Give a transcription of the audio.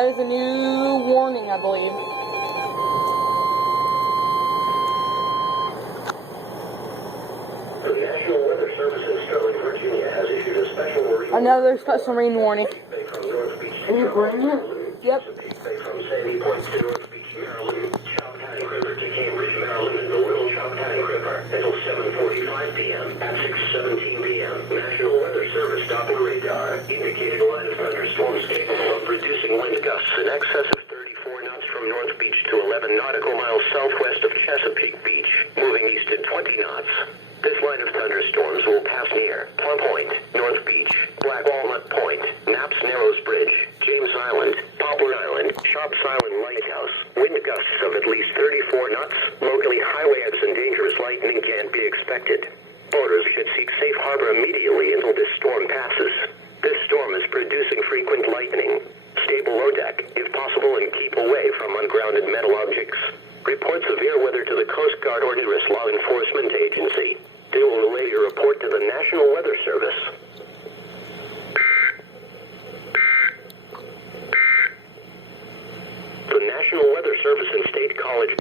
that is a new warning, I believe. The National Weather Service in Sterling, Virginia has issued a special marine Another special marine warning. from North Beach to Can you bring it? Yep. from Sandy Point to North Beach, Maryland, Choptank River to Cambridge, Maryland, and the Little Choptank River until 7:45 p.m. At 6:17 p.m., National Weather Service Doppler radar indicated a line of thunderstorms capable of producing wind gusts in excess of 34 knots from North Beach to 11 nautical miles southwest of Chesapeake Beach, moving east at 20 knots. This line of thunderstorms will pass near Plum Point, North Beach, Black Walnut Point, Knapp's Narrows Bridge, James Island, Poplar Island, Shops Island Lighthouse. Wind gusts of at least 34 knots, locally high waves and dangerous lightning can be expected. Boaters should seek safe harbor immediately until this storm passes. This storm is producing frequent lightning. Stay below deck, if possible, and keep away from ungrounded metal objects. Report severe weather to the Coast Guard or nearest law enforcement agency. They will relay your report to the National Weather Service. The National Weather Service and State College